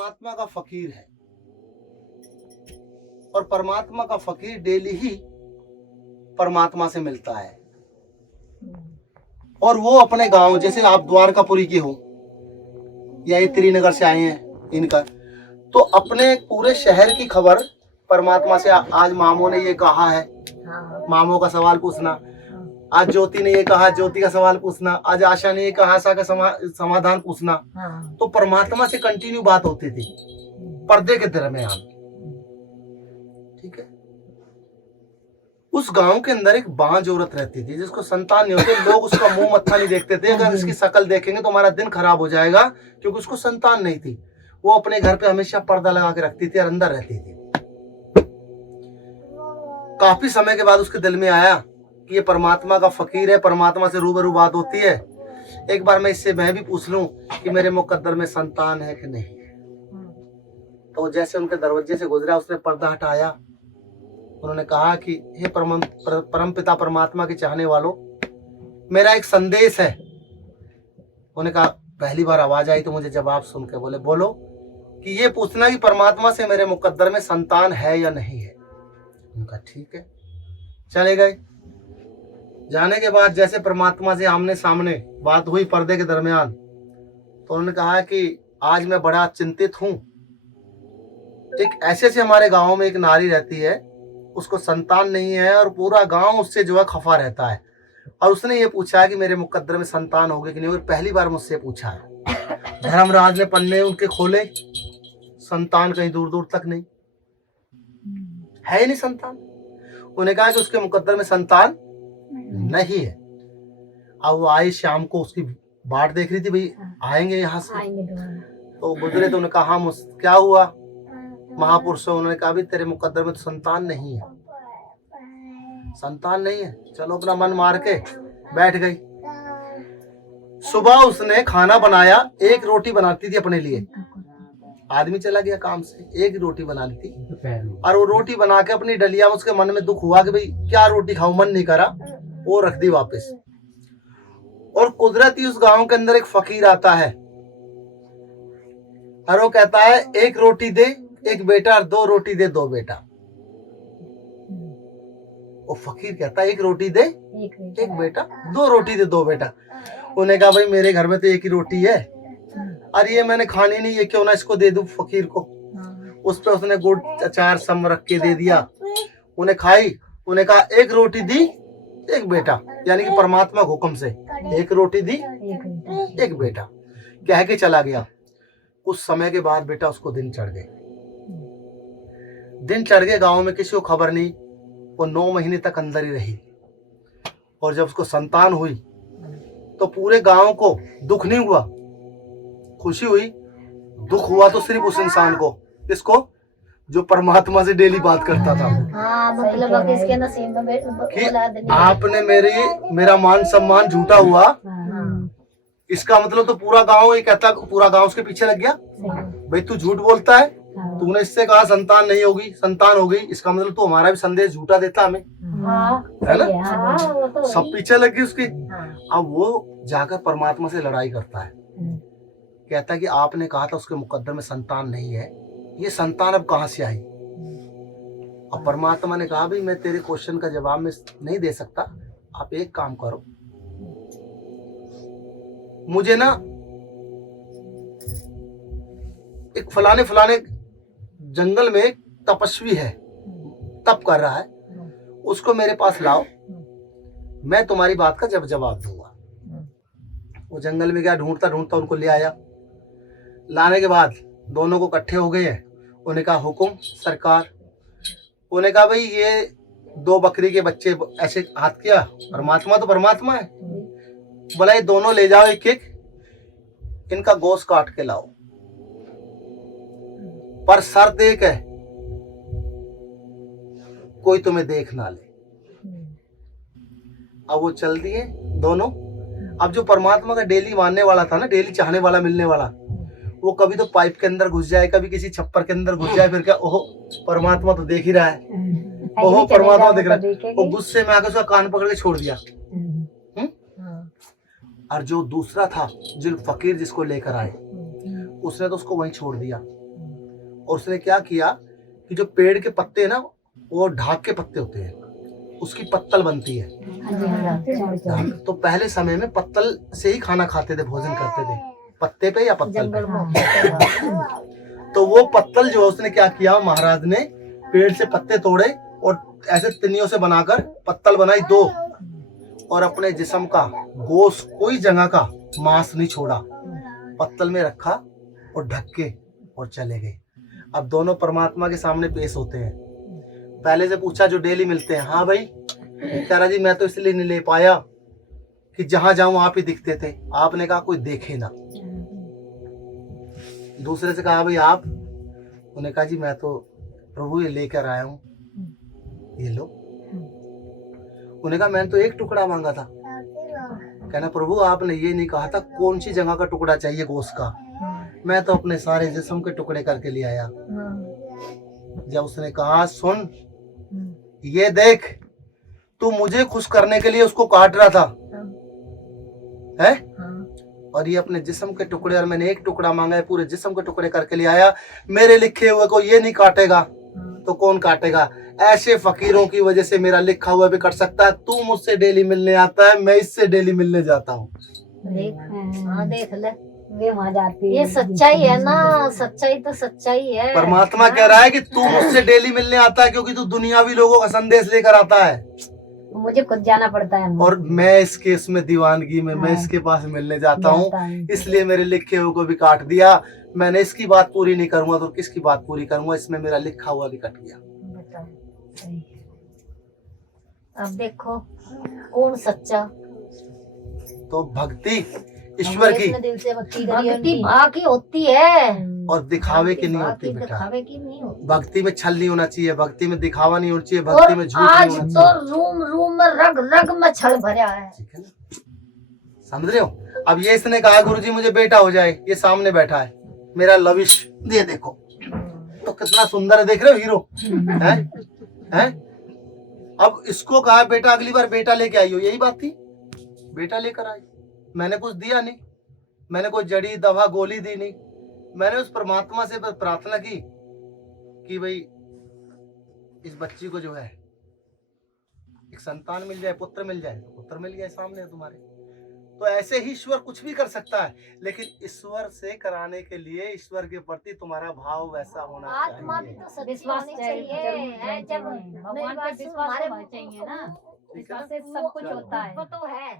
परमात्मा का फकीर है और परमात्मा का फकीर डेली ही परमात्मा से मिलता है। और वो अपने गांव, जैसे आप द्वारकापुरी के हो या ये त्रिनगर से आए हैं इनका, तो अपने पूरे शहर की खबर परमात्मा से, आज मामो ने ये कहा है, मामो का सवाल पूछना, आज ज्योति ने ये कहा, ज्योति का सवाल पूछना, आज आशा ने ये कहा, आशा का समाधान पूछना। तो परमात्मा से कंटिन्यू बात होती थी पर्दे के दरमियान। ठीक है। उस गांव के अंदर एक बांझ औरत रहती थी जिसको संतान नहीं होते। लोग उसका मुंह मत्था नहीं देखते थे, अगर इसकी शक्ल देखेंगे तो हमारा दिन खराब हो जाएगा, क्योंकि उसको संतान नहीं थी। वो अपने घर पे हमेशा पर्दा लगा के रखती थी और अंदर रहती थी। काफी समय के बाद उसके दिल में आया कि ये परमात्मा का फकीर है, परमात्मा से रूबरू बात होती है, एक बार मैं भी पूछ लूं कि मेरे मुकद्दर में संतान है कि नहीं। तो जैसे उनके दरवाजे से गुजरा, उसने पर्दा हटाया। उन्होंने कहा कि हे परम पिता परमात्मा के चाहने वालों, मेरा एक संदेश है। उन्होंने कहा, पहली बार आवाज आई तो मुझे जवाब सुन के बोले, बोलो। कि ये पूछना कि परमात्मा से मेरे मुकद्दर में संतान है या नहीं है। उनका ठीक है। चले गए। जाने के बाद जैसे परमात्मा से आमने सामने बात हुई पर्दे के दरमियान, तो उन्होंने कहा कि आज मैं बड़ा चिंतित हूं। एक ऐसे से हमारे गांव में एक नारी रहती है, उसको संतान नहीं है और पूरा गांव उससे जो है खफा रहता है। और उसने ये पूछा है कि मेरे मुकद्दर में संतान होगी कि नहीं, और पहली बार मुझसे पूछा है। धर्मराज ने पन्ने उनके खोले, संतान कहीं दूर दूर तक नहीं है, ही नहीं संतान। उन्हें कहा कि उसके मुकद्दर में संतान नहीं है। अब वो आई, शाम को उसकी बाट देख रही थी, भाई आएंगे यहाँ से, तो गुजरे। तो उन्हें कहा, क्या हुआ महापुरुषों? उन्होंने कहा, भी तेरे मुकद्दर में तो संतान नहीं है, संतान नहीं है। चलो, अपना मन मार के बैठ गई। सुबह उसने खाना बनाया, एक रोटी बनाती थी अपने लिए। आदमी चला गया काम से, एक रोटी बना ली थी। और वो रोटी बना के अपनी डलिया में, उसके मन में दुख हुआ कि भाई क्या रोटी खाऊं, मन नहीं करा, वो रख दी वापस। और कुदरती उस गांव के अंदर एक फकीर आता है और वो कहता है, एक रोटी दे एक बेटा, और दो रोटी दे दो बेटा। वो फकीर कहता है, एक रोटी दे एक बेटा, दो रोटी दे दो बेटा। उन्हें कहा, भाई मेरे घर में तो एक ही रोटी है और ये मैंने खानी नहीं है, क्यों ना इसको दे दूं फकीर को। उस पर उसने गुड़ अचार सम रख के दे दिया, उन्हें खाई। उन्हें कहा, एक रोटी दी एक बेटा, यानी कि परमात्मा के हुक्म से एक रोटी दी एक बेटा कह के चला गया। कुछ समय के बाद बेटा उसको दिन चढ़ गए। दिन चढ़ गए, गांव में किसी को खबर नहीं। वो 9 महीने तक अंदर ही रही। और जब उसको संतान हुई तो पूरे गांव को दुख नहीं हुआ, खुशी हुई। दुख हुआ तो सिर्फ उस इंसान को, किसको? जो परमात्मा से डेली बात करता था। मतलब किसके नसीब में कि आपने मेरा मान सम्मान झूठा हुआ, इसका मतलब तो पूरा गांव ये कहता, पूरा गांव उसके पीछे लग गया। भाई तू झूठ बोलता है, तूने इससे कहा संतान नहीं होगी, संतान हो गई, इसका मतलब तू हमारा भी संदेश झूठा देता हमें, है ना? सब पीछे लग गई उसकी। अब वो जाकर परमात्मा से लड़ाई करता है, कहता है कि आपने कहा था उसके मुकद्दर में संतान नहीं है, ये संतान अब कहां से आई? अब परमात्मा ने कहा, भाई मैं तेरे क्वेश्चन का जवाब में नहीं दे सकता, आप एक काम करो, मुझे ना एक फलाने जंगल में तपस्वी है, तप कर रहा है, उसको मेरे पास लाओ, मैं तुम्हारी बात का जवाब दूंगा। वो जंगल में गया, ढूंढता ढूंढता उनको ले आया। लाने के बाद दोनों को इकट्ठे हो गए हैं। उन्हें कहा, हुकुम सरकार। उन्हें कहा, भाई ये 2 बकरी के बच्चे, ऐसे हाथ किया, परमात्मा तो परमात्मा है, बोला ये दोनों ले जाओ एक एक, इनका गोश्त काट के लाओ, पर शर्त एक है, कोई तुम्हें देख ना ले। अब वो चल दिए दोनों। अब जो परमात्मा का डेली मानने वाला था ना, डेली चाहने वाला, मिलने वाला, वो कभी तो पाइप के अंदर घुस जाए, कभी किसी छप्पर के अंदर घुस जाए, फिर क्या, ओहो परमात्मा तो देख ही रहा है, ओहो परमात्मा देख रहा है। वो गुस्से में आकर उसका कान पकड़ के छोड़ दिया। और जो दूसरा था, जो फकीर जिसको लेकर आए, उसने तो उसको वहीं छोड़ दिया। और उसने क्या किया कि जो पेड़ के पत्ते ना वो ढाक के पत्ते होते हैं, उसकी पत्तल बनती है। तो पहले समय में पत्तल से ही खाना खाते थे, भोजन करते थे, पत्ते पे या पत्तल पे। तो वो पत्तल जो उसने क्या किया, महाराज ने पेड़ से पत्ते तोड़े और ऐसे तिनियों से बनाकर पत्तल बनाई 2, और अपने जिस्म का गोश्त कोई जगह का मांस नहीं छोड़ा, पत्तल में रखा और ढक के और चले गए। अब दोनों परमात्मा के सामने पेश होते हैं। पहले से पूछा जो डेली मिलते हैं, हाँ भाई, कह रहा जी मैं तो इसलिए नहीं ले पाया कि जहां जाऊं आप ही दिखते थे। आपने कहा कोई देखे ना। दूसरे से कहा भाई आप, उन्होंने कहा जी मैं तो प्रभु ये लेकर आया हूं, ये लो। उन्होंने कहा मैंने तो एक टुकड़ा मांगा था। कहना प्रभु आपने ये नहीं कहा था कौन सी जगह का टुकड़ा चाहिए गोश्त का, मैं तो अपने सारे जिस्म के टुकड़े करके ले आया। जब उसने कहा सुन ये देख, तू मुझे खुश करने के लिए उसको काट रहा था है, और ये अपने जिस्म के टुकड़े, और मैंने एक टुकड़ा मांगा है पूरे जिस्म के टुकड़े करके ले आया। मेरे लिखे हुए को ये नहीं काटेगा तो कौन काटेगा? ऐसे फकीरों की वजह से मेरा लिखा हुआ भी कट सकता है। तू मुझसे डेली मिलने आता है, मैं इससे डेली मिलने जाता हूँ। देख ले, ये सच्चाई है ना, सच्चाई तो सच्चाई है। परमात्मा कह रहा है कि तू मुझसे डेली मिलने आता है क्योंकि तू दुनियावी लोगों का संदेश लेकर आता है, मुझे खुद जाना पड़ता है। और मैं इसके इसमें दीवानगी में मैं इसके पास मिलने जाता हूँ, इसलिए मेरे लिखे हुए को भी काट दिया। मैंने इसकी बात पूरी नहीं करूंगा तो किसकी बात पूरी करूंगा, इसमें मेरा लिखा हुआ भी कट गया। अब देखो कौन सच्चा। तो भक्ति ईश्वर की, दिल से भक्ति भाव की होती है और दिखावे की नहीं होती बेटा। दिखावे की नहीं होती। भक्ति में छल नहीं होना चाहिए, भक्ति में दिखावा नहीं होना चाहिए, भक्ति में झूठ नहीं आज होना तो चाहिए। रूम रूम में रग रग में छल भरा है। ठीक है ना, समझ रहे हो? अब ये इसने कहा गुरुजी मुझे बेटा हो जाए, ये सामने बैठा है मेरा लविश, ये देखो तो कितना सुंदर है, देख रहे हो हीरो है? अब इसको कहा बेटा अगली बार बेटा लेके आई हो, यही बात थी, बेटा लेकर आई। मैंने कुछ दिया नहीं, मैंने कोई जड़ी दवा गोली दी नहीं, मैंने उस परमात्मा से बस प्रार्थना की कि भाई इस बच्ची को जो है एक संतान मिल जाए, पुत्र मिल जाए। तो पुत्र मिल गया, सामने है तुम्हारे। तो ऐसे ही ईश्वर कुछ भी कर सकता है, लेकिन ईश्वर से कराने के लिए ईश्वर के प्रति तुम्हारा भाव वैसा होना आत्मा भी चाहिए। तो विश्वास चाहिए। जब भगवान पे विश्वास होना चाहिए ना, विश्वास से सब कुछ होता है। वो तो है।